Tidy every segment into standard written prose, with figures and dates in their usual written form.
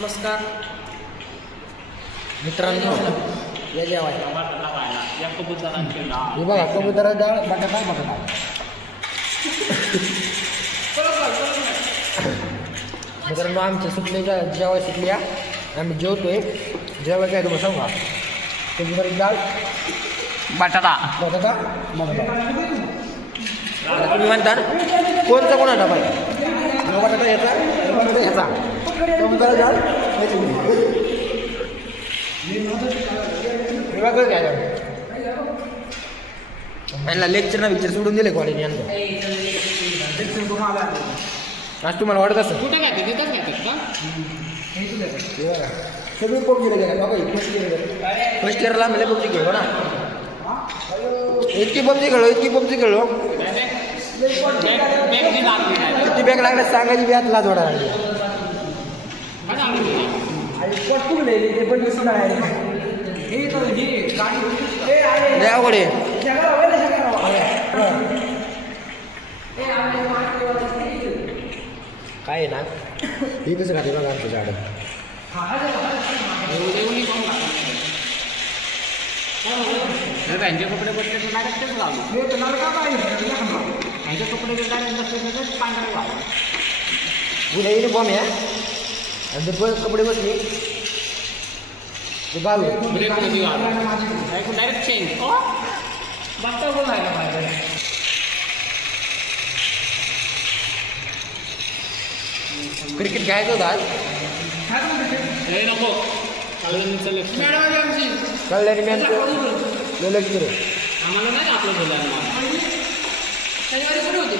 नमस्कार मित्रांनो, या जेवायला हे बघा कबुतरा डाळ बटाटा मित्रांनो, आमच्या सुटले जेवाय सुटल्या, आम्ही जेवतोय. जेवाय काय तुम्हाला सांगा, कबुतरा डाळ बटाटा. बटाटा तुम्ही म्हणता कोणता कोणा डबा बटाटा ह्याचा बटाटा ह्याचा कबुतरा डाळ यांना लेक्चर ना विचार सोडून दिले कॉलेज यांना. आज तुम्हाला वाटत असं कुठं काय तिथंच घेतात का? सगळे पबजीला गेले फर्स्ट इयरला मला पबजी खेळलो ना, इतकी पबजी खेळलो किती बॅग लागला सांगायची बी आतला थोडा लागली काय ना ही कसं खाते बघा आमच्या झाडं. त्यांचे कपडे बसले तर डायरेक्ट तेच लावले. त्यांचे कपडे जर डायरेक्ट बसले तर पांढरे लावले. उद्या युनिफॉर्म आहे आणि ते बस कपडे बसले ते घालू डायरेक्ट चेंज बघता बोलायला पाहिजे. क्रिकेट खेळायचं होतं आज. हे नको कळल्याने मॅच लगेच रे आम्हाला नाही आपलं बोलायला. शनिवारी कुठे होते?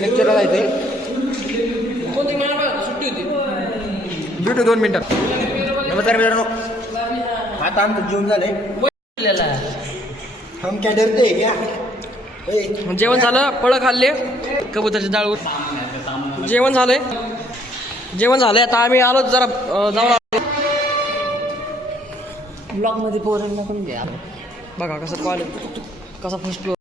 लेक्चरला जायचंय. कोणती मला सुट्टी होती? भेटू 2 मिनिटात. नमस्कार मित्रांनो, आता आमचं जेवण झालंय. हम क्या डरते क्या? जेवण झालं, फळं खाल्ले, कबुतरची डाळ. जेवण झालंय आता आम्ही आलो जरा जाऊन ब्लॉग मध्ये पोरांना पण घ्या बघा कसं कॉलेज कसा फर्स्ट फ्लोअर